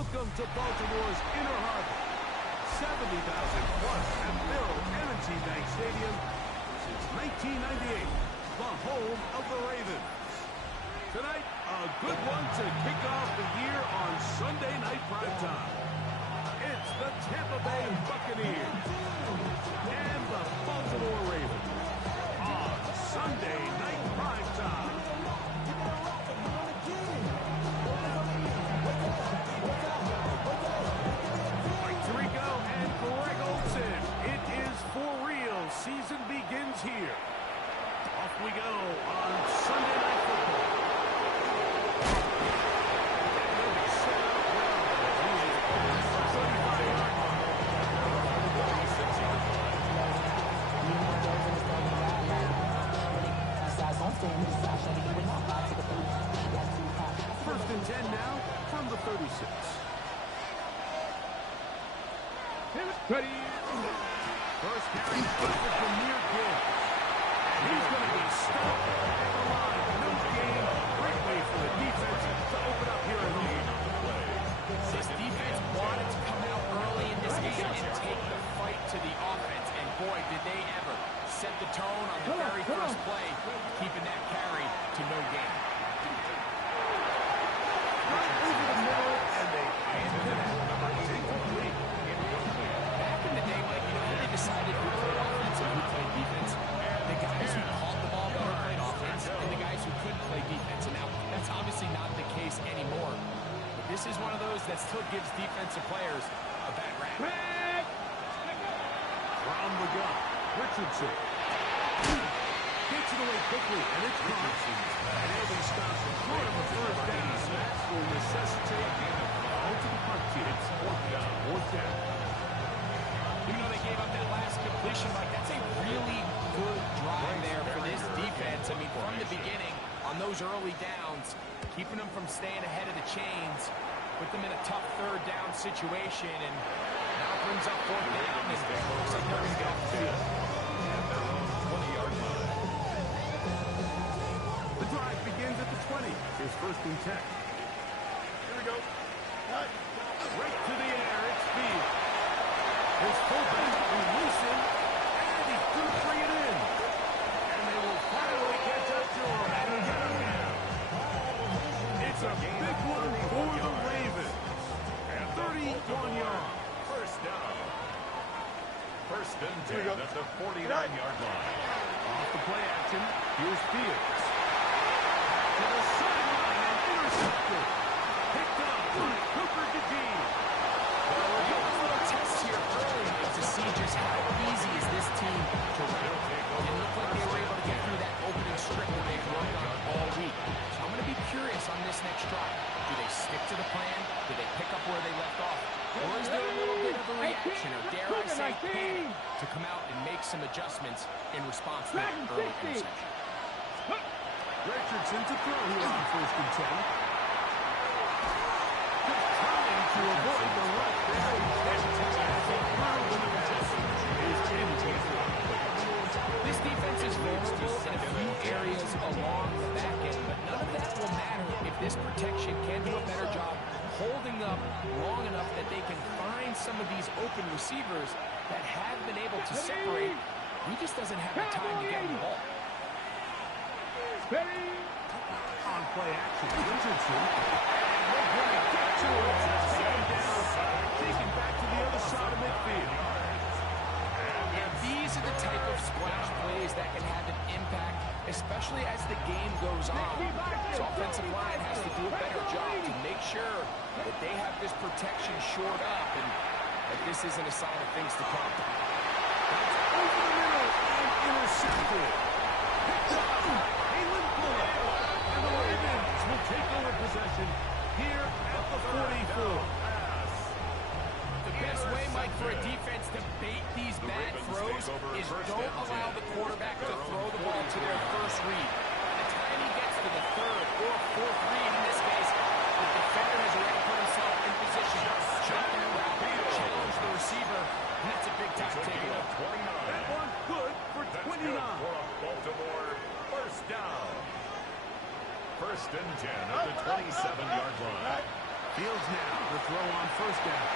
Welcome to Baltimore's Inner Harbor. 70,000 plus have filled M&T Bank Stadium since 1998, the home of the Ravens. Tonight, a good one to kick off the year on Sunday Night Primetime. It's the Tampa Bay Buccaneers and the Baltimore Ravens on Sunday Night Primetime. For real, season begins here. Off we go on Sunday Night Football. First and 10 now from the 36. Ready. First carry from near Gibbs. He's going to be stopped at the line. No gain. Great way for the defense to open up here at home. This defense wanted to come out early in this game and take the fight to the offense. And boy, did they ever set the tone on the very first play, keeping that carry to no gain. Right over the middle, and they handed it out. Incomplete. Back in the day, Mike, they decided who played offense and who played defense. The guys who caught the ball better played offense, and the guys who couldn't play defense. And now, that's obviously not the case anymore. But this is one of those that still gives defensive players a bad rap. From the gun, Richardson. Gets it away quickly, and it's Richardson. And he'll be stopped short of a first down. That will necessitate a ball to the punt team. It's fourth down. Even though they gave up that last completion, Mike, that's a really good drive there for this defense. I mean, from the beginning, on those early downs, keeping them from staying ahead of the chains, put them in a tough third down situation, and now brings up fourth down. And looks like they're going to get off the field. 20-yard line. The drive begins at the 20. Here's first and 10. Here we go. Right to the air, it's Fields. His fullback is loosened, and he's going to bring it in. And they will finally catch up to him and get him down. It's a big one for the Ravens. 31 yards. First down. First and 10 at the 49-yard line. Off the play action, here's Fields. To the sideline and intercepted. Picked up by Cooper DeJean. Test here early to see just how easy is this team to run. It looked like they were able to get through that opening strip that they've worked on all week. So I'm going to be curious on this next drive. Do they stick to the plan? Do they pick up where they left off? Or is there a little bit of a reaction, or dare I say panic, to come out and make some adjustments in response to that early interception? Richardson to throw here on first and 10. Trying to avoid the left there. This defense is vulnerable in a few areas along the back end, but none of that will matter if this protection can do a better job holding up long enough that they can find some of these open receivers that have been able to separate. He just doesn't have the time to get the ball. On play action, Richardson. And they're going to get to it. Taken back to the other side of midfield. And these are the type of splash plays that can have an impact, especially as the game goes on. This offensive line has to do a better job to make sure that they have this protection shored up and that this isn't a sign of things to come. That's over the middle and intercepted. Picked up by Halen Bullock. And the Ravens will take over possession here at the 44. The best way, Mike, for a defense to bait these bad throws is don't allow the quarterback to throw the ball to their first read. By the time he gets to the third or fourth read, in this case, the defender has already put himself in position to shut that route, challenge the receiver, and that's a big-time takeaway. That one good for 29. Baltimore first down. First and 10 at the 27-yard line. Fields now to throw on first down.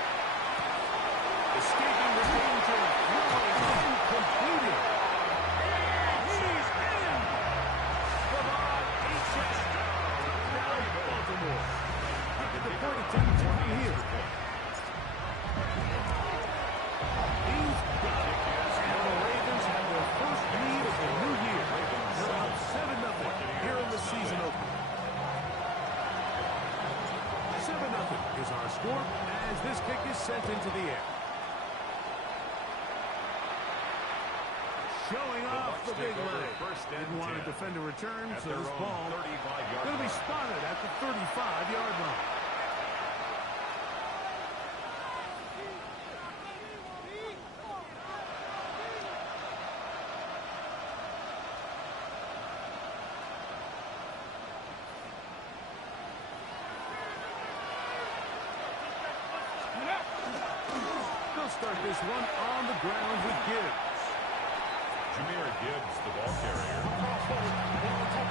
Escaping the danger. Throwing incompleted. And he's in. Devon H.S. Down to Baltimore. Look at the point attempt from here. He's got it. And the Ravens have their first lead of the new year. They're up 7-0 here in the season opener. 7-0 is our score as this kick is sent into the air. Showing off the big leg. Didn't want to defend a return, so this ball going to be spotted at the 35-yard line. They'll start this one on the ground with Gibbs. Jahmyr Gibbs, the ball carrier. 2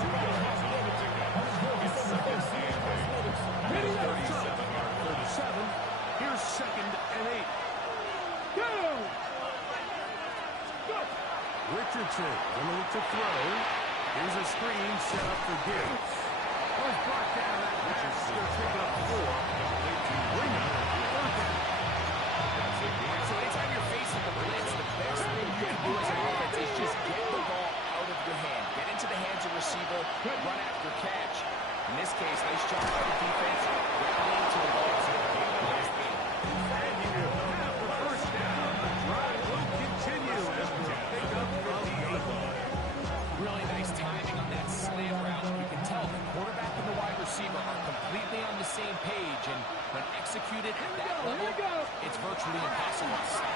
yards on the pickup. It's second and 37-yard 37. Here's 2nd and 8. Go! Richardson going to look to throw. Here's a screen set up for Gibbs. Was brought down that pass. They're picking up 4. So anytime you're facing the blitz, the best thing you can do as an offense is just get the ball out of your hand. Get into the hands of receiver, run after catch. In this case, nice job by the defense, rallying to the ball. Last game. And he will have the first down. The drive will continue after a pickup of 8. Really nice timing on that slant route. You can tell the quarterback and the wide receiver are completely on the same page, and when executed at that level, it's virtually impossible to stop.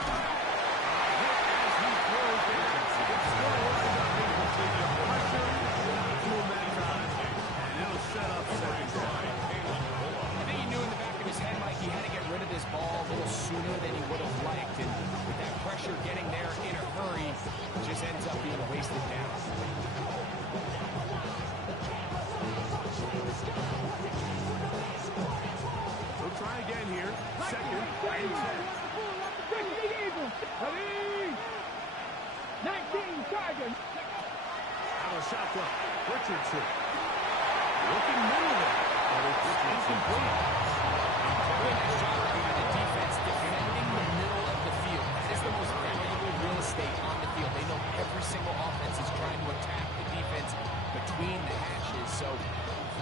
As he throws down, it's still lined up incomplete. Pressure not to him that time, and it'll set up second down. I think he knew in the back of his head, Mike, he had to get rid of this ball a little sooner than he would have liked, and with that pressure getting there in a hurry, it just ends up being a wasted down. We'll try again here. 2nd and 10. Ready? 19 Caden. Out of shotgun. Richardson. Looking middle there. But it's incomplete. Really nice job by the defense defending the middle of the field. That is the most valuable real estate on the field. They know every single offense is trying to attack the defense between the hashes. So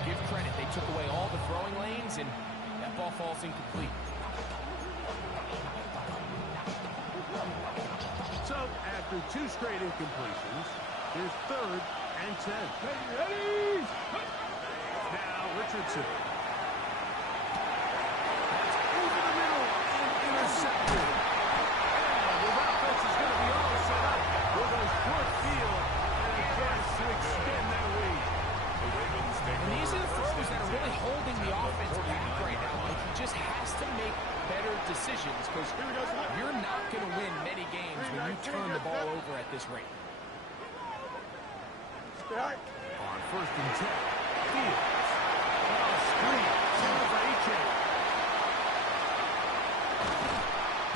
give credit. They took away all the throwing lanes, and that ball falls incomplete. So after 2 straight incompletions, here's 3rd and 10. Ready? Now Richardson. That's over the middle and intercepted. And the offense is going to be all set up with a short field and a chance to extend that lead. The Ravens take And these are the throws that are really holding the offense back right now. Like, he just has to make better decisions because you're not going to win many games when you turn the ball over at this rate. On 1st and 10, Fields. Screen, center for H.A.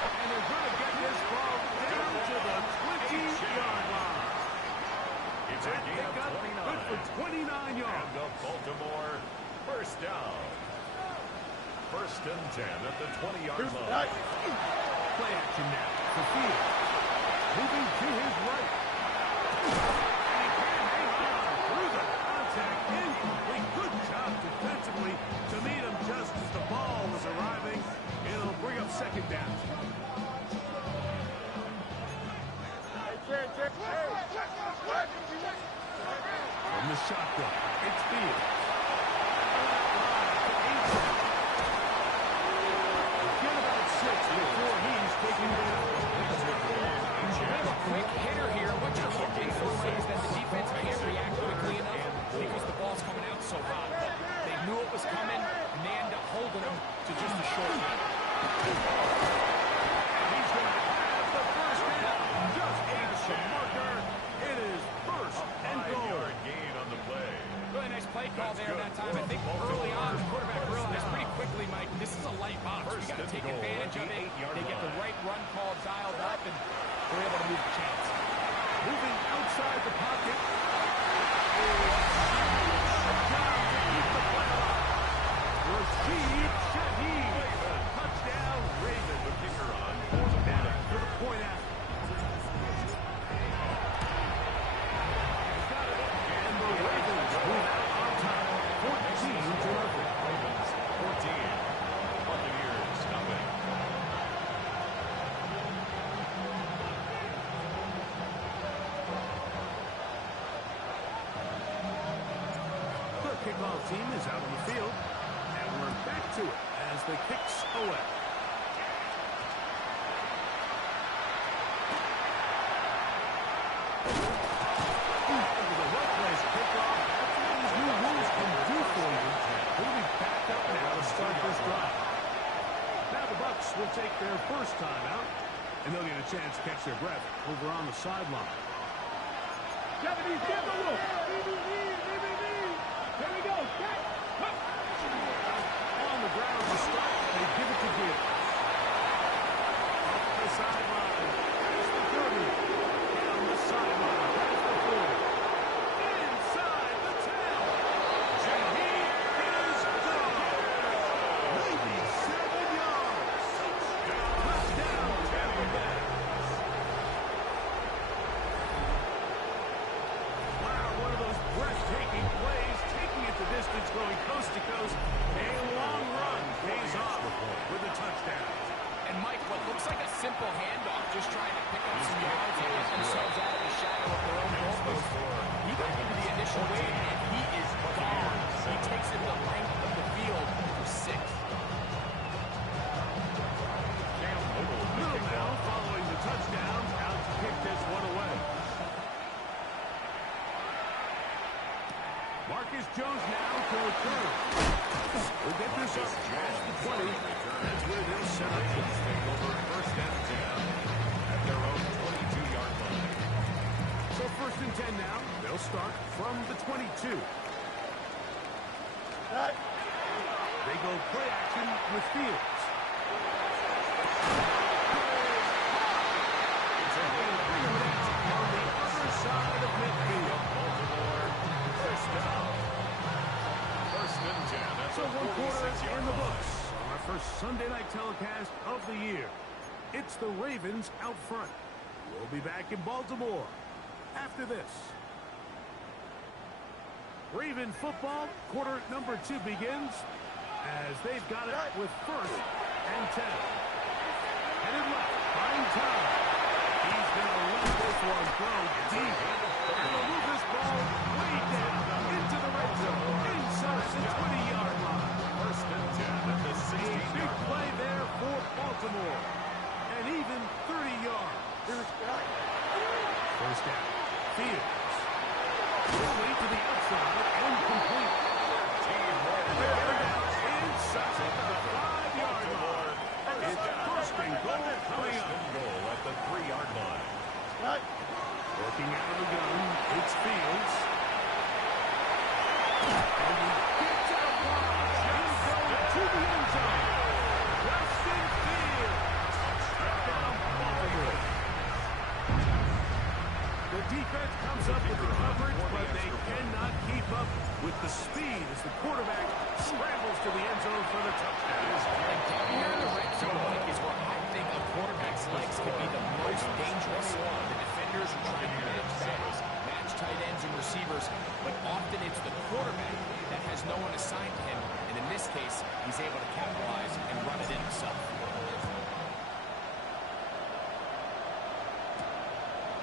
And they're going to get this ball down to the 20-yard line. It's a gain of 29. Good for 29 yards. And the Baltimore first down. 1st and 10 at the 20-yard line. Play action now for Fields. Moving to his right. And he can hang on through the contact. Incomplete. Good job defensively to meet him just as the ball was arriving. It'll bring up 2nd down. From the shotgun, it's Fields. Get about 6 before he's taken down. Quick hitter here. What you're hoping for is that the defense can't react quickly enough because the ball's coming out so hot. But they knew it was coming, and they end up holding him to just a short run. He's going to have the first down. Just past the marker. It is 1st and goal. 5-yard gain on the play. Really nice play call there that time. I think early on, the quarterback realized pretty quickly Exactly, Mike. This is a light box. We got to take advantage of it. They get the right run call dialed up, and they're able to move the chains. Moving outside the pocket. Rashid Shaheed. Touchdown, Raven. The kicker on. And for the point out. And the Ravens move out on top. 14-0. Ravens 14. Buccaneers nothing. The kickoff team is out on the field. And we're back to it as the kicks away. With a well-placed kickoff. That's what these new rules can do for you. We'll be back up now to start this drive. Now the Bucs will take their first time out, and they'll get a chance to catch their breath over on the sideline. Japanese, get the wolf. Here we go. Catch. On the ground to start, they give it to Gibbs. Up the sideline. There's the 30. Down the sideline. There's the 40. Inside the 10. Shaheed is gone. 97 yards. Touchdown, Tampa Bay. Wow, one of those breathtaking plays, taking it the distance, going coast to coast. A long run pays off with a touchdown. And Mike, what looks like a simple handoff, just trying to pick up some yards and get themselves out of the shadow of their own goalpost. He got into the initial wave, and he is gone. He takes it the length of the field for 6. Little now following the touchdown, out to kick this one away. Marcus Jones now to return. We'll get this up past the 20. That's where they'll set up. Take over first and 10 at their own 22-yard line. So first and 10 now. They'll start from the 22. They go play action with Fields. On the other side of midfield. Baltimore, first down. First and 10. That's So a one quarter 46-yard in the line. books on our first Sunday night telecast of the year. It's the Ravens out front. We'll be back in Baltimore after this. Raven football, quarter number 2 begins as they've got it with first and 10. Headed left, find time. He's going to let this one go deep. And they'll move this ball way down into the red zone inside the 20-yard line. First and 10 at the A big 16-yard line. play there for Baltimore. And even 30 yards. First down. Fields. Rolling to the outside and complete. And they're down inside the 5-yard line. It's first and goal coming First up. and goal at the 3-yard line. Working out of the gun. It's Fields. And he gets out wide. He's going to the end zone. Justin Fields. Touchdown, Baltimore. The defense comes up with the coverage, but they cannot keep up with the speed as the quarterback scrambles to the end zone for the touchdown. And down here in the red zone, Mike, is where I think a quarterback's legs can be the most dangerous. The defenders are trying to manage backs, match tight ends and receivers, but often it's the quarterback that has no one assigned to him, and in this case, he's able to capitalize and run it in himself.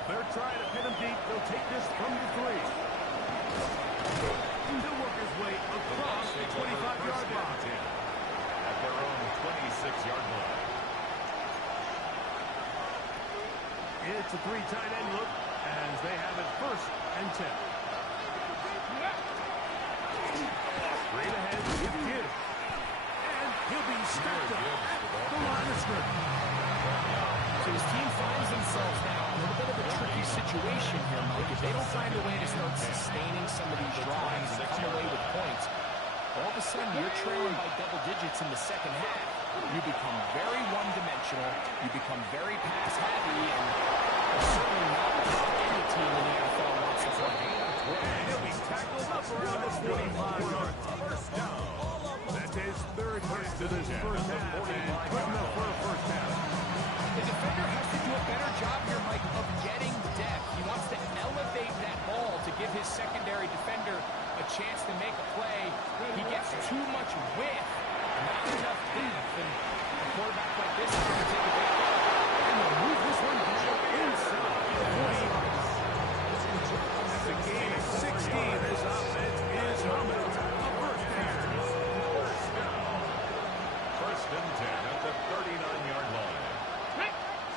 They're trying to pin him deep. They'll take this from the 3. He'll work his way across the 25-yard line. At their own 26-yard line. It's a 3 tight end look as they have it first and 10. Straight ahead with Gibbs. And he'll be stepped up at the line of scrimmage. So his team finds themselves now in a little bit of a tricky situation here, Mike. If they don't find a way to start sustaining some of these drives and come away with points, All of a sudden, you're trailing by double digits in the second half. You become very one-dimensional. You become very pass-heavy, and certainly not what any team in the NFL wants to play. And he'll be tackled up around the 45-yard line. That's his third hit to this first half, and good enough for a first down. The defender has to do a better job here, Mike, of getting depth. He wants to elevate that ball to give his secondary defender a chance to make a play. He gets too much width, not enough depth, and a quarterback like this is going to take advantage. And they'll move this one back inside the 40 yards. As the game is 16, this offense is humming. A first down. First and 10 at the 39-yard line.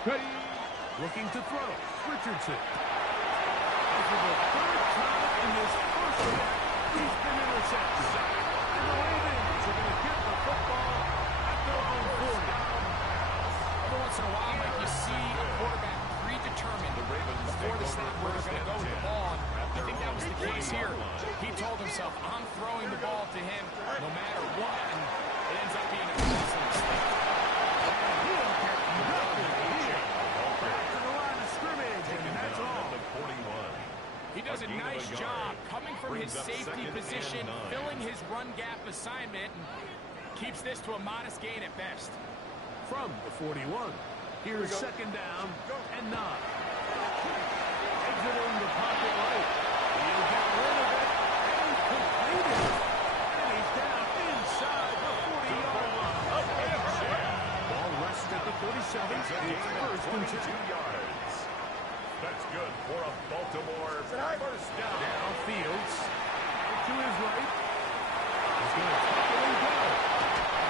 Ready. Looking to throw. Richardson. And for the third time in this first half, he's been intercepted. And the Ravens are going to get the football at their own 40. Every once in a while, Mike, you see a quarterback predetermined before the snap where they're going to go with the ball. I think that was the case here. He told himself, I'm throwing the ball to him no matter what, and it ends up being a costly mistake. He'll get nothing here. Back to the line of scrimmage, and that's all. He does a nice job coming from his safety position, filling his run gap assignment, and keeps this to a modest gain at best. From the 41, here's second down and 9. Exiting the pocket right. He'll get rid of it and complete it. And he's down inside the 40-yard line. Ball rests at the 47. It's first and 10 yards. That's good for a Baltimore first down. Now Fields to his right. He's going to tuck it and go.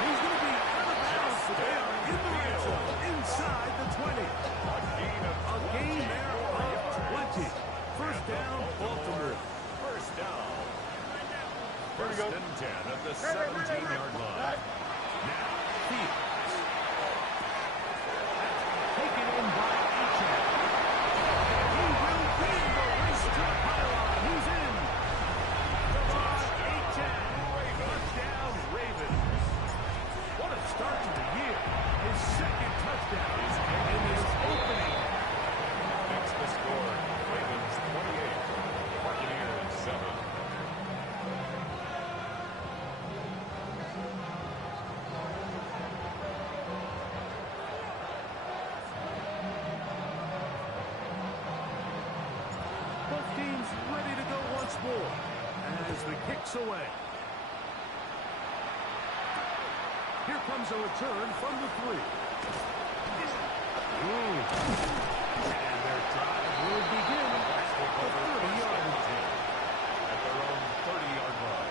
He's going to be out of bounds. They are in the red zone inside the 20. A gain there of 20. First down, Baltimore. First down. First and 10 at the 17-yard line. Now Fields. Taken in by Etienne. He will win the race to the pylon. He's in. Devon Etienne. Touchdown, Ravens. What a start to the year. His second touchdown in this opening. That's the score. Ravens 28. Buccaneers 7. Both teams ready to go once more as the kick's away. Here comes a return from the 3. And their drive will begin at the 30-yard line. At their own 30-yard line.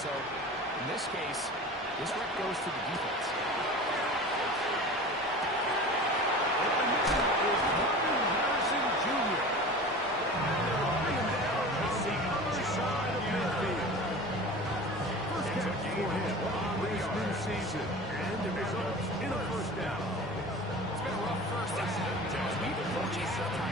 So, in this case, this rep goes to the defense. Open man is Marvin Harrison Jr. And they'll bring him down on the other side of midfield. First catch for him on this new season. And it results in a first down. It's been a rough first half. As we approach halftime,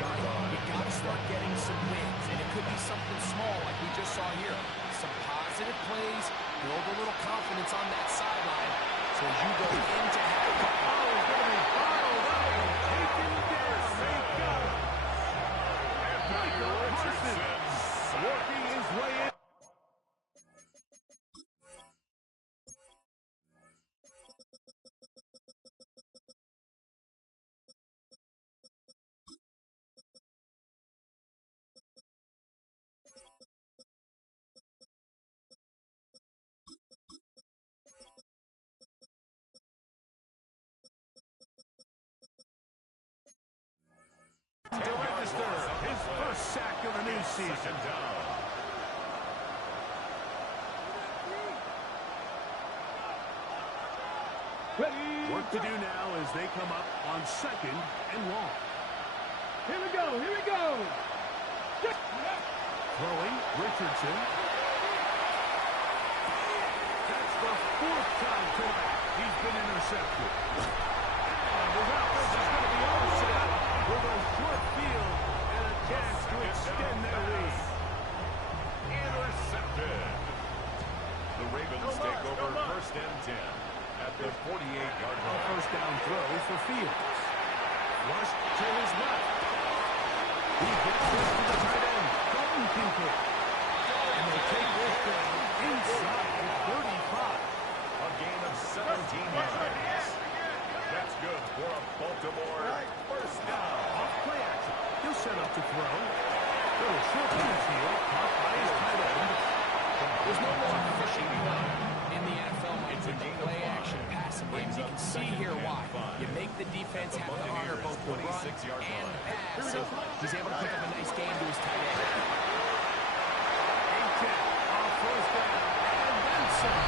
you got to start getting some wins. And it could be something small like we just saw here. Some positive plays, build a little confidence on that sideline. So as you go into halftime, Oh, he's going to be bottled up and taken down. They got him. Michael Parsons working his way in. To register his first sack of the new season. Second down. Work to do now as they come up on 2nd and long. Here we go. Here we go. Throwing, Richardson. That's the 4th time tonight he's been intercepted. And without this is going to be all set up with a short field and a chance to extend their lead. Intercepted. The Ravens take over 1st and 10 at the 48-yard line. First down throw for Fields. Rush to his left. He gets this to the tight end. Dalton Kincaid. And they take this down inside the 35. A gain of 17 yards. That's good for a Baltimore first down. Off play action. He'll set up to throw. Little short pass here. Caught by his tight end. There's no more fishing in the NFL. It's a play action passing game. You can see here why. You make the defense have to honor both the run and the pass. So he's able to pick up a nice game to his tight end. 8-10 off first down. And then some.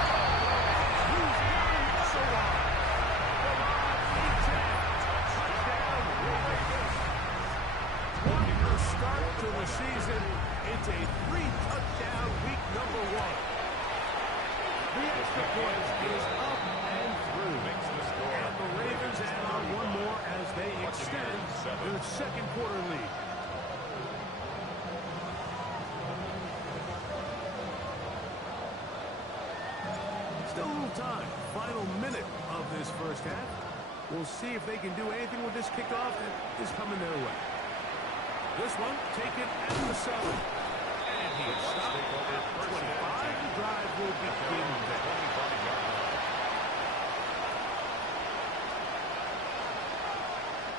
He's gone so long. 8-10. Touchdown, Ravens. Wonderful start to the season. It's a 3-touchdown week number 1. The extra point is up and through. Makes the score. And the Ravens add on one more as they extend their 2nd quarter lead. Still a little time. Final minute of this first half. We'll see if they can do anything with this kickoff that is coming their way. This one, take it at the 7. And he stopped at 25. The drive will begin there.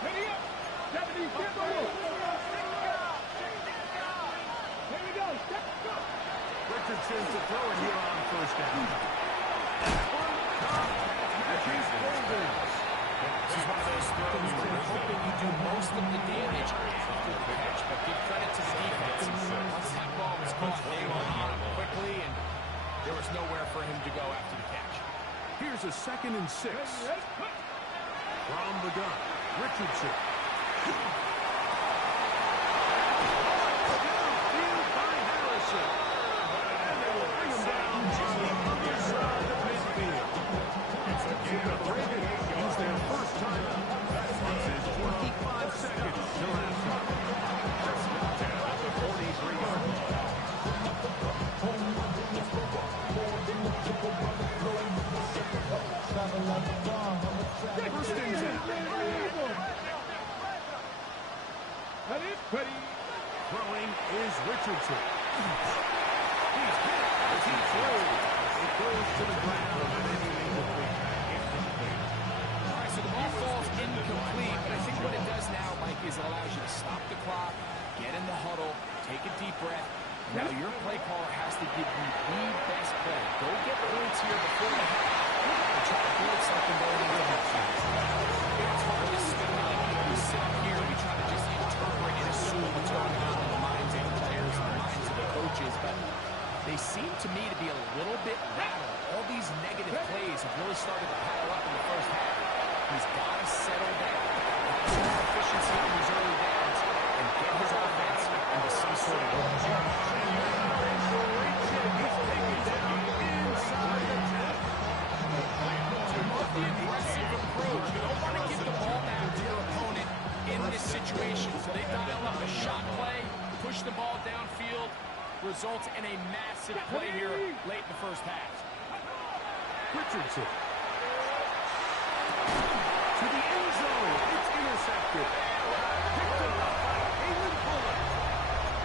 Ready up. Japanese, get the wolf. Here we go. Step, go. Richardson to throw it here on first down. Matthews Golden. This is one of those throws where you're hoping you do most of the damage after the catch, but give credit to the defense. Once that ball was caught, they were on it quickly, and there was nowhere for him to go after the catch. Here's a 2nd and 6. From the gun, Richardson. Downfield by Harrison. And they will bring him down on the other side of midfield. It's a game of Ravens use their first time out. This is 25 seconds till halftime. First down at the 43-yard line. First and 10. Ready. Throwing is Richardson. He's hit as he throws. It goes to the ground and then incomplete. All right, so the ball falls incomplete, but I think what it does now, Mike, is it allows you to stop the clock, get in the huddle, take a deep breath. Now your play caller has to give you the best play. Go get points here before the half and try to build something going into the half. It's hard to speculate. We sit up here, we try to just interpret and assume what's going on in the minds of the players and the minds of the coaches, but they seem to me to be a little bit rattled. All these negative plays have really started to pile up in the first half. He's got to settle down, have some efficiency in these early downs, and get his offense into some sort of rhythm. He's taken down inside the 10. The aggressive approach. You don't want to give the ball back to your opponent in this situation. So they dial up a shot play, push the ball downfield, results in a massive play here late in the first half. Richardson. To the end zone. It's intercepted. Picked up by Caden.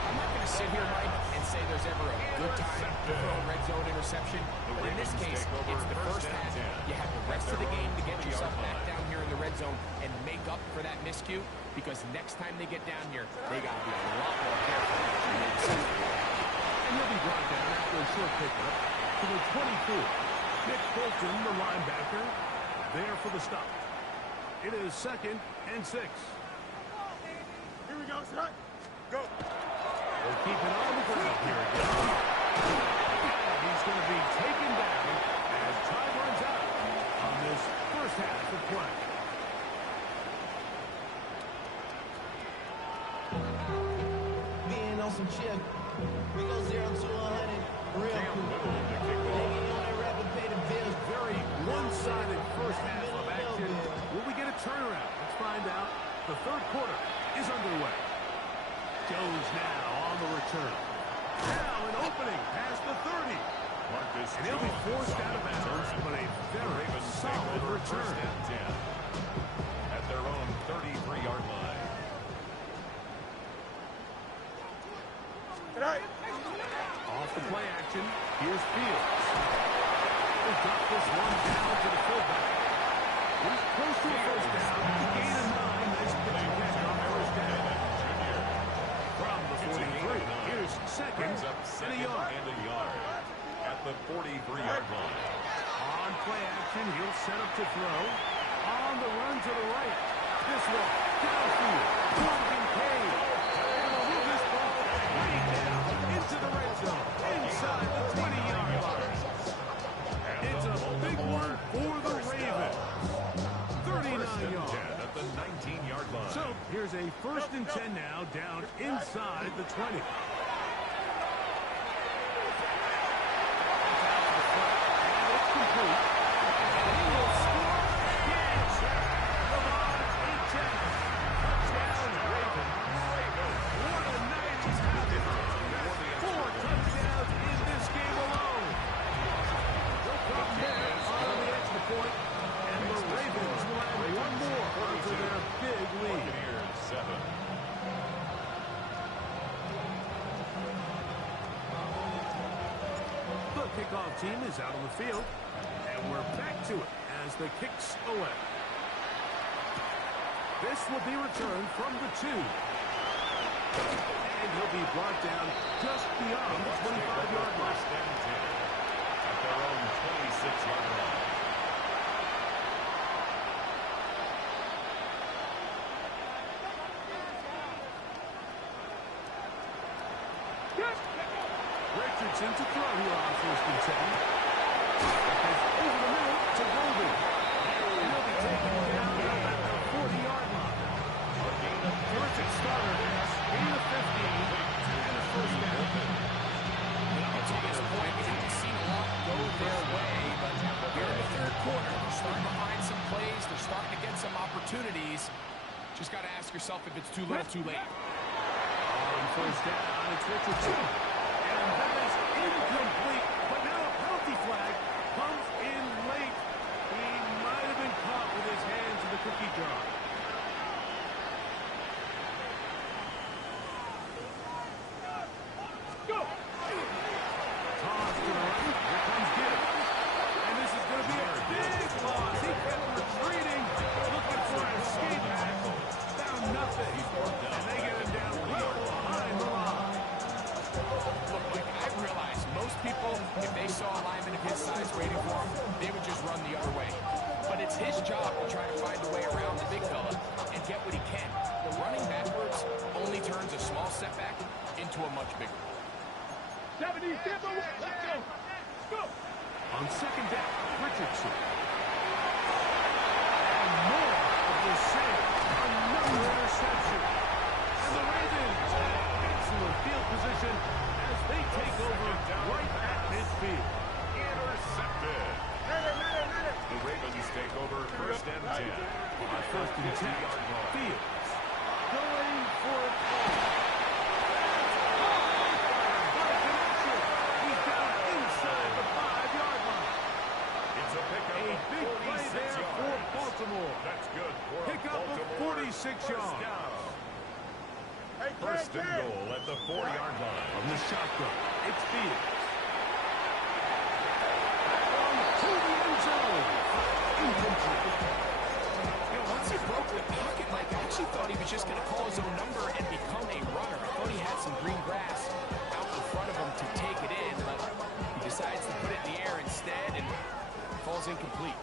I'm not going to sit here, Mike, and say there's ever a good time to throw a red zone interception. But in this case, it's the first half. You have the rest of the game to get yourself back down here in the red zone and make up for that miscue, because next time they get down here, they got to be a lot more careful. And he'll be brought down after a short pickup to the 24. Nick Bolton, the linebacker, there for the stop. It is 2nd and 6. Here we go, son. Go. They'll keep it on the ground here again. And he's going to be taken down as time runs out on this first half. opening past the 30. Marcus And he'll be Jones forced on out of the bounds, return. but a The very Ravens take solid over return. first and 10 at their own 33-yard line. Off the play action, here's Fields. He'll drop this one down to the fullback. He's close to a first down. Gain of 9. Nice pitch and catch on first down. From the 43, here's second Brings up and a second yard. and a yard at the 43-yard line. On play action, he'll set up to throw. On the run to the right. This one, downfield. Morgan Caden. And he'll move this ball way down into the red zone. Inside the 20-yard line. It's a big one for the Ravens. 39 yards. At the 19-yard line. So here's a first and 10 now down inside the 20. And it's complete. And he will score. Yes! Lamar H.S. Touchdown Ravens. What a night he's having. 4 touchdowns in this game alone. They'll come there on the extra point. And the Ravens will add one more onto their big lead. Buccaneers 7. The kickoff team is out on the field, and we're back to it as the kicks away. This will be returned from the 2. And he'll be brought down just beyond the 25-yard line. First and 10 at their own 26-yard line. Richardson to throw here on first and 10. Over the middle to Golden. And he'll be taken down at the 40-yard line. Terrific starter there. Gain of 15 and a first down. To this point, we haven't seen a lot go their way, but we're in the third quarter. They're starting to find some plays. They're starting to get some opportunities. Just got to ask yourself if it's too little, too late. On first down, it's Richardson. And that is incomplete. But now a penalty flag comes in late. He might have been caught with his hands in the cookie jar. Go! Toss to the right. Here comes Gibbs. And this is going to be a big loss. He kept retreating, looking for an escape hatch. Found nothing. And they get him down behind the line. Look, Mike, I realize most people, if they saw a lineman of his size waiting for him, they would just run the other way. But it's his job to try to find a way around the big fella and get what he can. Running backwards only turns a small setback into a much bigger one. 70, stand by, let's go! Go! On second down, Richardson. And more of the same. Another interception. And the Ravens have excellent field position as they take over right at midfield. Intercepted. The Ravens take over first and 10 on First and 10. 50-yard line. Fields going for it all. He's down inside the 5-yard line. It's a pickup A of big play 46 there for yards. Baltimore. That's good for a Pickup of Baltimore 46 first yards. down. First and goal at the 4-yard line. From the shotgun, it's Fields. On to the end zone. Incomplete. You know, once he broke the pocket, Mike, I actually thought he was just going to call his own number and become a runner. I thought he had some green grass out in front of him to take it in, but he decides to put it in the air instead and falls incomplete.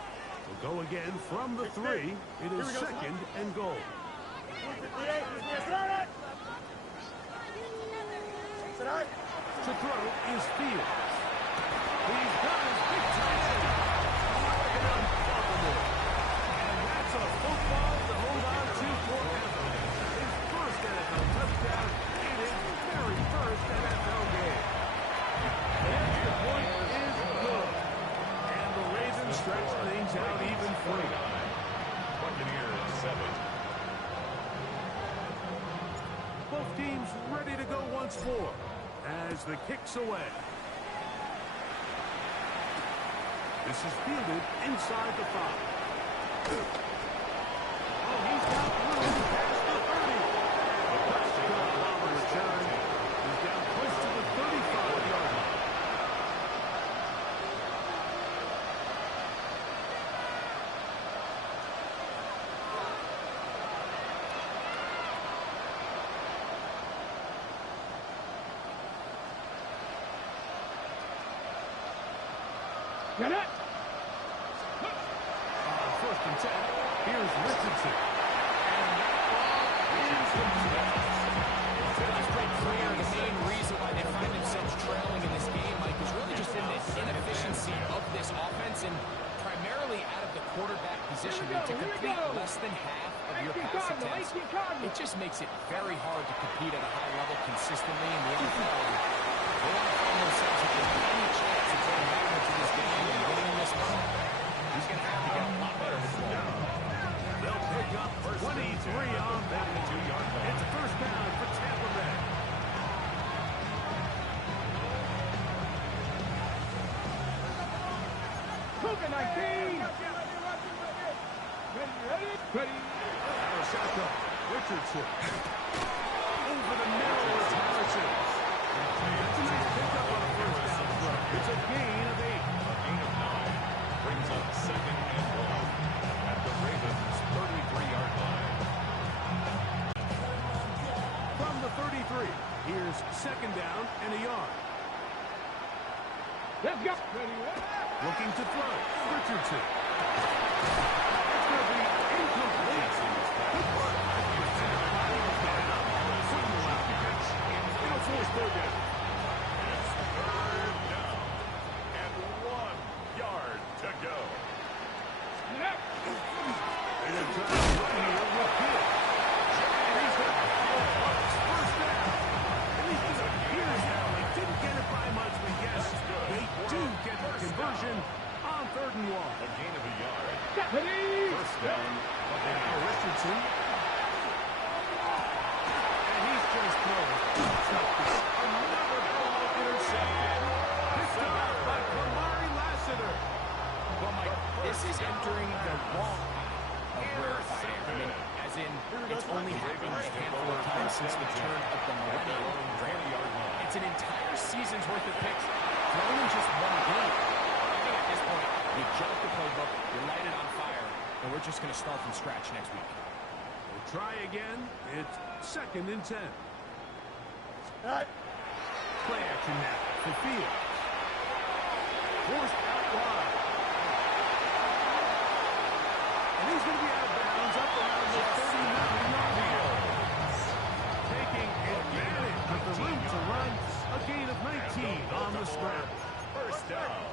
Will go again from the 3. It is second and goal. To throw is Fields. He's got his big tight end. Knocking out Baltimore. And that's a football to hold on to forever. His first NFL touchdown in his very first NFL game. The extra point is good. And the Ravens stretch things out even further. Buccaneers 7. Both teams ready to go once more. as the kick's away. This is fielded inside the 5. Oh, he's got room past the 30. The touchdown return is down close to the 35-yard line. Get it! First and 10. Here's Richardson. And that ball is complete. It's pretty clear the main reason why they find themselves trailing in this game, Mike, is really just in the inefficiency of this offense and primarily out of the quarterback position. To complete less than half of your pass attempts, it just makes it very hard to compete at a high level consistently in the NFL. They want to find themselves if there's any chance of getting back into this game and winning this one. He's going to have to get a lot better with the ball. They'll pick up 23 on that. It's a first down for Tampa Bay. Hook 19! Ready? Arasaka, Richardson. Over the middle is Harrison. That's a nice pickup on a first down throw. It's a gain of 8. A gain of 9 brings up 2nd and 1 at the Ravens' 33-yard line. From the 33, here's 2nd down and a yard. Let's go! Ready? Looking to throw. Richardson. It's going to be incomplete. Good work. And the body was down. Couldn't allow the catch. It'll force third down. It's 3rd down and 1 yard to go. And they're trying to run here with Hill. And he's got first down. At least it appears that they didn't get it by much, but yes, they do get the conversion on 3rd and 1. A gain of a yard. Ready? First down. And now Richardson. And he's just throwing. Another ball intercepted. Picked up by Kamari Lassiter. Well, Mike, this is entering the wrong of rarefied air. I mean, as in, it's only happened a handful of times since the turn of the millennium. It's an entire season's worth of picks thrown in just one game. I think at this point, you jump the playbook, you light it on fire, and we're just going to start from scratch next week. We'll try again. It's 2nd and 10. Play action now for Fields. Forced out wide. And he's going to be out of bounds up around the 39-yard line. Taking advantage of the room to run. A gain of 19 on the scramble. First down.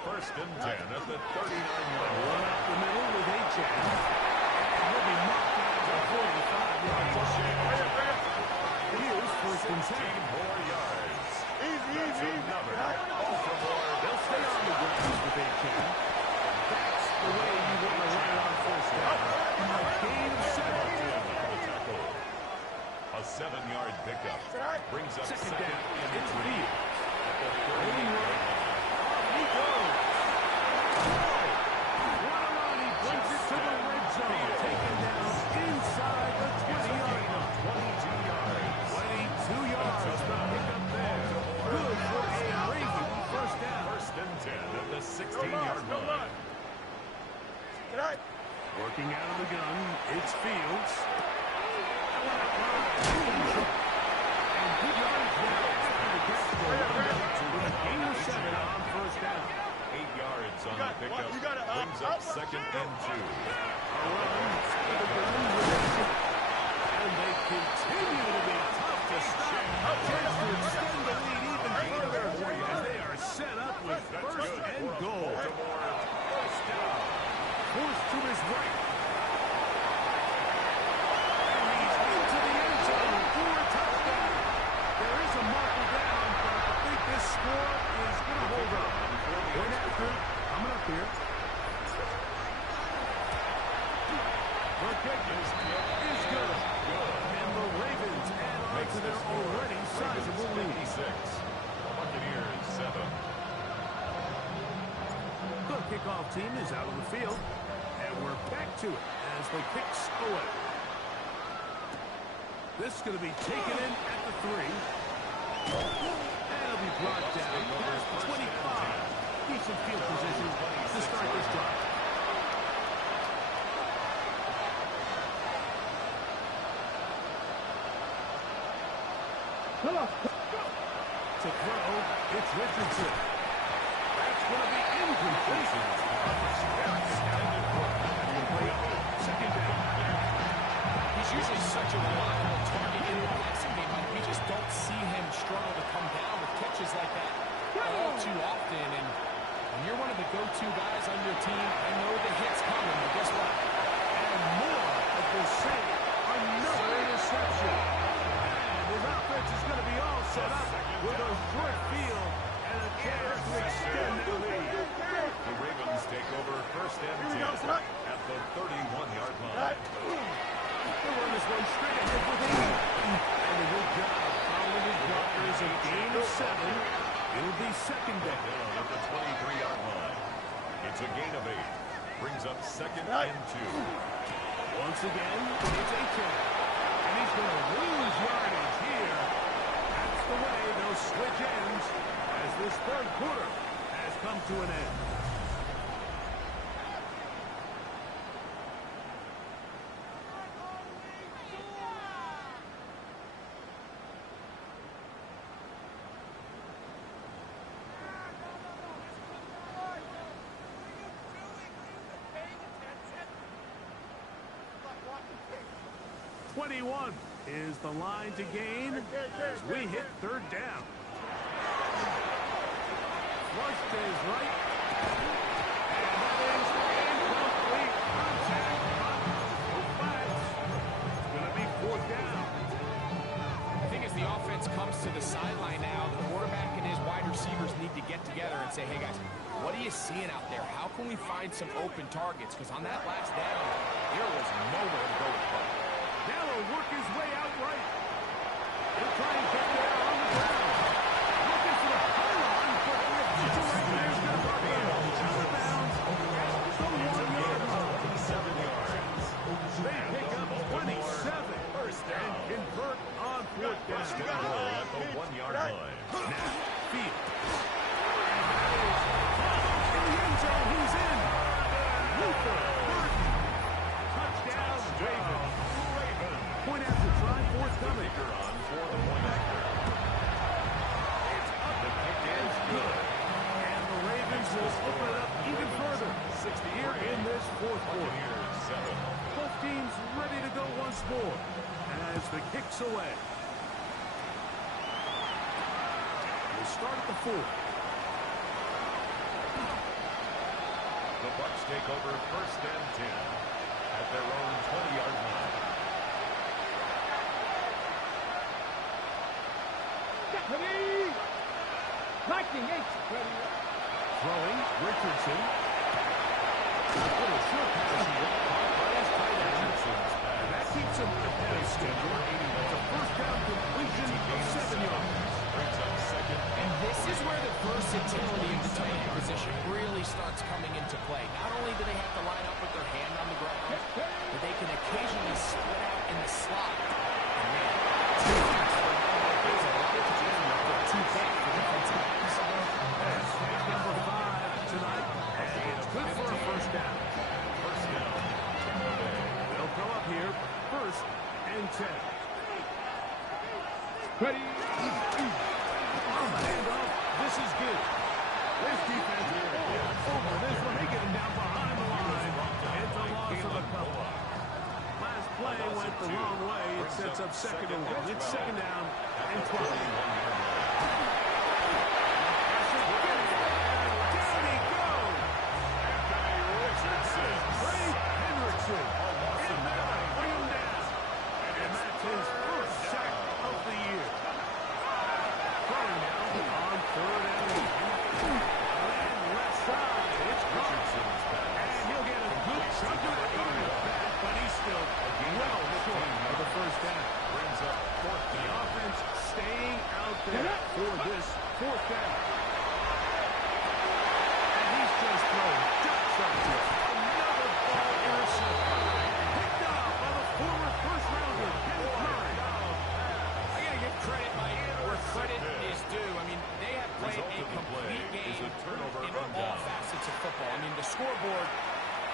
1st and 10 at the 39-yard One line. up the middle with Achan. And he'll be knocked down to 45 yards. Here's 1st and 10. 15 more yards. That's another Baltimore. They'll stay on the ground with Achan. That's the way you want to run it on first down. A gain of 7. A 7-yard pickup brings up 2nd 2nd down. and It's 3 Fields. at the Rolling 38-yard right. line. Off he goes. What a run. He brings it to the red zone. Taken down inside the 20-yard line. 22 yards. 22 yards. The pickup there. Good for a Raven first down. 1st and 10 at the 16-yard line. Working out of the gun. It's Fields. And good yardage there after the catch for with a gain of 7 on first down. 8 yards on the pickup brings up 2nd and 2. A run to the gun with Achan. And they continue to be tough to stop. Chance to extend the lead even further as they are set up with 1st and goal. First down. Forced to his right. And he's into the end zone for a touchdown. There is a marker down, but I think this score is going to hold up. Point after coming up here. The kick is good. And the Ravens add on to their already sizable lead. kickoff team is out on the field. And we're back to it as the kick's away. This is going to be taken in at the 3. And it'll be brought down past the 25. Decent field position to start this drive. Come on. To throw, it's Richardson. That's going to be incomplete. Second down. He's usually such a reliable target in the passing game, but we just don't see him struggle to come down with catches like that all too often. And when you're one of the go-to guys on your team, I know the hit's coming, but guess what? And more of the same. Another interception. And his offense is going to be all set up with a short field and a chance to extend their lead. The Ravens take over first and 10 at the 31-yard line. They'll run this one straight ahead with him. And a good job following his blockers. A gain of 7. It'll be second down. At the 23-yard line. It's a gain of 8. Brings up second and 2. Once again, it's A-10. And he's going to lose yardage here. That's the way they'll switch ends as this third quarter has come to an end. Is the line to gain as we hit third down. Flush to his right. And that is incomplete contact. No flags. It's going to be fourth down. I think as the offense comes to the sideline now, the quarterback and his wide receivers need to get together and say, hey guys, what are you seeing out there? How can we find some open targets? Because on that last down, there was nowhere to go with the ball. Now he'll work his way out right. He'll try and get there on the ground. Looking for the pylon, but the director's going to mark him. Out of bounds. The 1-yard line. 7 yards. They pick up 27. First down. And convert on fourth down. First and goal at the 1-yard line. Now, field. In the end zone, he's in. Luther Burton. Touchdown, Ravens. Point after try, forthcoming. On for the point after. It's up. The kick is good. And the Ravens will open it up even further. 60 here in this fourth quarter. Buccaneers 7. Both teams ready to go once more as the kick's away. We'll start at the 4. The Bucs take over first and 10 at their own 20-yard line. Ready. Lightning 8. Ready. Throwing, Richardson. Little short pass he got caught by his tight end. And that keeps him ahead of schedule. That's a first down completion of 7 yards. Brings up second. And this is where the versatility of the tight end position really starts coming into play. Not only do they have to line up with their hand on the ground, but they can occasionally split out in the slot. And man, there's a lot to do for 2 back for defensive backs. That's number 5 tonight. And it's good for a first down. First down. They'll go up here, first and 10. Ready. On the handoff, this is good. This defense over this one. They get him down behind the line. It's a loss of a couple. Last play went the wrong way. It sets up second and 1. It's second down and 12. Down he goes. Trey Hendrickson in there to bring him down. And that's his first sack of the year. Throwing now on third and 1. And left side, it's Richardson's back. And he'll get a good chunk of that yardage back, but he's still well short of the first down. Brings up fourth The down. offense staying out there for this fourth down. And he's just thrown scoreboard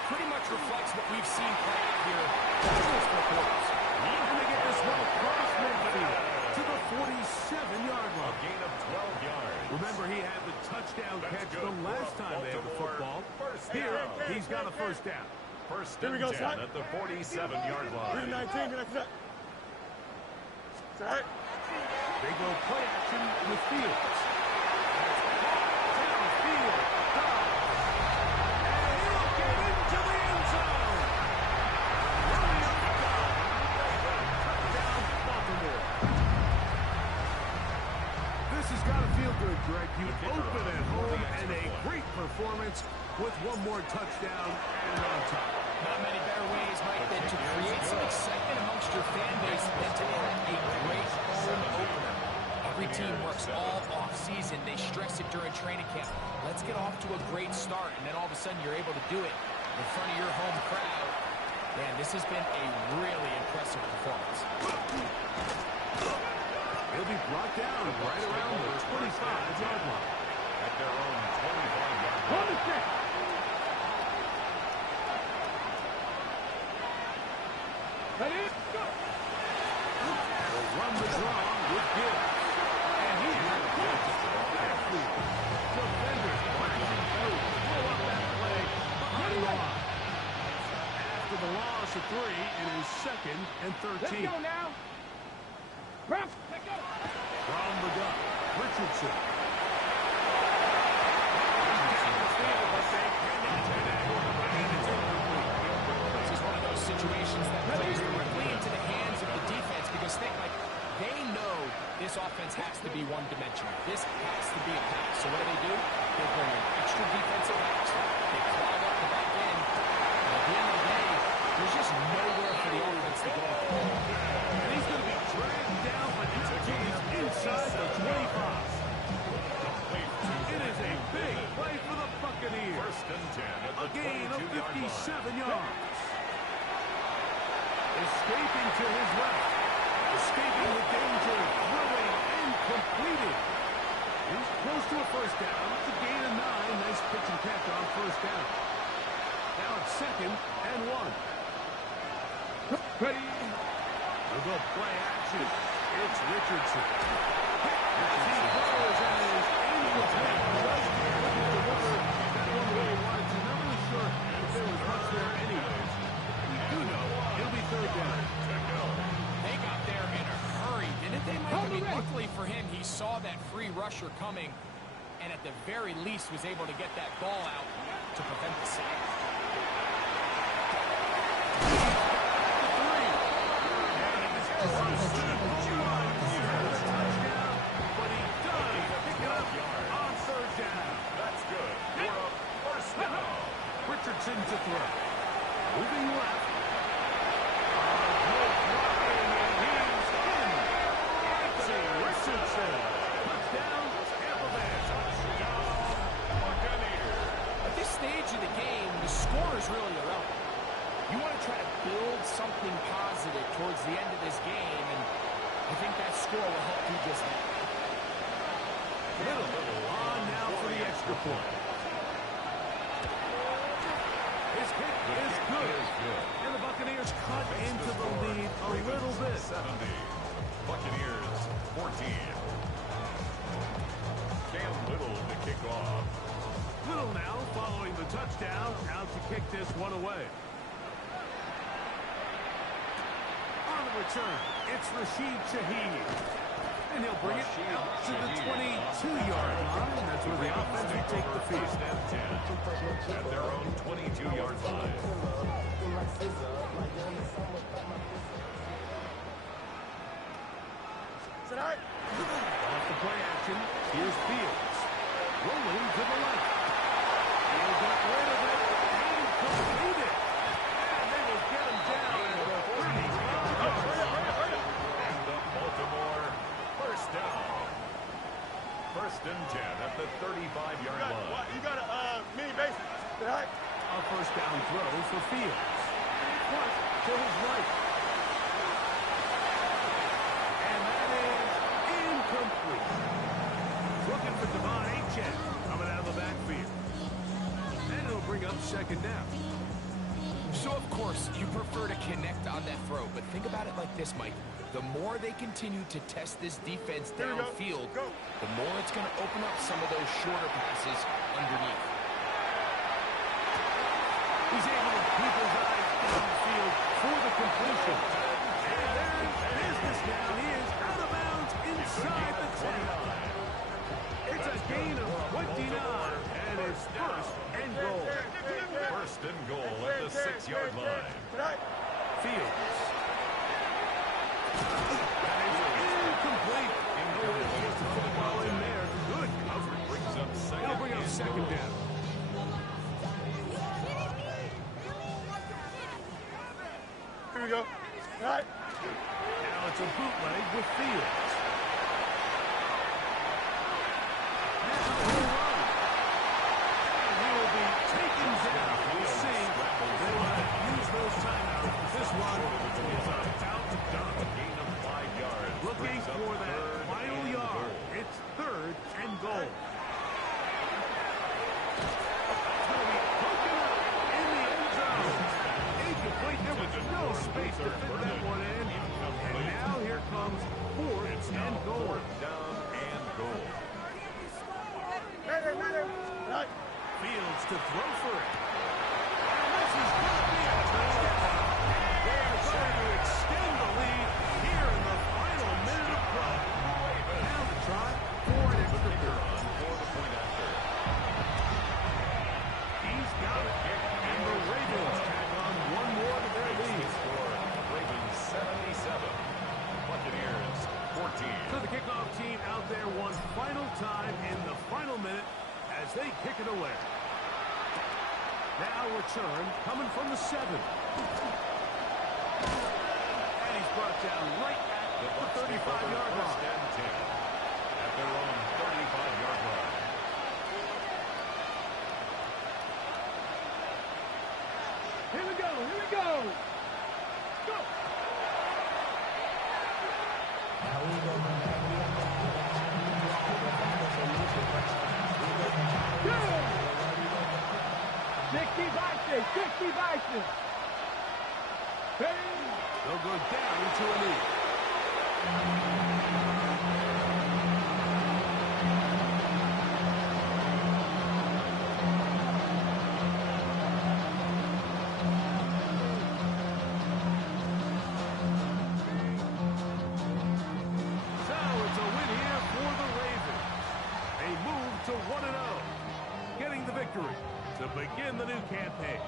pretty much reflects what we've seen play out here in the first 4 quarters. And they get this one across midfield to the 47-yard line. A gain of 12 yards. Remember, he had the touchdown catch the last time they had the football. Here, he's got a first down. First Here we and go, 10 son. at the 47-yard line. 19, good after that. Set. They go play action with Fields. Downfield. And he'll get into the end zone. Running up the touchdown, Baltimore. This has got to feel good, Greg. You open at home and a great performance with one more touchdown and on top. Not many better ways, Mike, than to create some excitement amongst your fan base than to have a great home opener. Every team works all off-season. They stress it during training camp. Let's get off to a great start, and then all of a sudden you're able to do it in front of your home crowd. Man, this has been a really impressive performance. He'll be brought down right around the 25-yard line. At their own 25-yard line. Hold the stick. Ready? Go. They'll run the draw with Gibbs. And he had a catch. Backfield. Defenders flashing through. Blow up that play behind the line. After the loss of 3, it is 2nd and 13. Let's go now. Ref, let's go. From the gun, Richardson. This is one of those situations that plays directly into the hands of the defense because think like they know this offense has to be one-dimensional. This has to be a pass. So what do? They bring in extra defensive backs. They clog up the back end. And at the end of the day, there's just nowhere for the offense to go. And he's going to be dragged down, but he's inside the 25. It is a big play for the Buccaneers. First and 10 at A the gain of 22-yard 57 yards. Escaping to his left. Escaping the danger. Throwing and completed. He's close to a first down. It's a gain of 9. Nice pitch and catch on first down. Now it's 2nd and 1. Ready? We'll go play action. It's Richardson. As he throws and is able to take just couldn't deliver that one the way he wanted to. Not really sure if there was much there anyways. We do know it'll be 3rd down. They got there in a hurry, didn't they, Mike? I mean, luckily for him, he saw that free rusher coming and at the very least was able to get that ball out to prevent the sack. But he does pick it up on 3rd down. That's good. For a first down. Richardson to throw. Moving left. Richardson. Touchdown, Tampa Bay. At this stage of the game, the score is really irrelevant. You want to try to build something positive towards the end of this game, and I think that score will help do just that. Little on now for the extra point. His kick is good. And the Buccaneers cut into the lead a little bit. 70. Buccaneers 14. Cam Little to kick off. Little now following the touchdown. Out to kick this one away. On the return, it's Rashid Shaheed. And he'll bring it out to the 22-yard line. That's where the offense will take the field. First and 10 at their own 22-yard line. Set out. Off the play action, here's Fields. Rolling to the left. He'll get rid of it and complete it. And they will get him down at the 35-yard line. And the Baltimore first down. First and 10 at the 35-yard line. You got a mini base. Set out. A first down throw for Fields. Punt to his right. And that is incomplete. Looking for Devon Achane coming out of the backfield. And it'll bring up on second down. So, of course, you prefer to connect on that throw, but think about it like this, Mike. The more they continue to test this defense downfield, the more it's going to open up some of those shorter passes underneath. He's able to keep his eyes downfield for the completion. And they're in business now. He is out of bounds inside the 10. It's a gain of 29, and it's first and goal. First and goal at the 6-yard line. Fields. Incomplete. No way to get the football in there. Good coverage. Brings up second. He'll bring up second down. Here we go. All right. Now it's a bootleg with Fields. Now he'll run. And he will be taken down. We'll see. They want to use those timeouts. This one is about done. Gain of 5 yards. Looking Brings up for that third final and yard. goal. It's third and goal. It's going to be broken up in the end zone. Incomplete. There was no space to fit that one in. And now here comes fourth and goal. Fourth down and goal. All right. Fields to throw for it. And this is going to be a touchdown. They are going to extend the lead here in the final minute of play. Now the try for an extra point. For the point after. He's got it. And the Ravens tag on one more to their lead. Score. Ravens 77. Buccaneers 14. So the kickoff team out there one final time in the final minute as they kick it away. Now return coming from the 7. And he's brought down right at the 35-yard line. First and 10 at their own 35-yard line. Here we go. Here we go. Go. Sixty Bison. They'll go down into a knee. So it's a win here for the Ravens. They move to 1-0, getting the victory to begin the new campaign.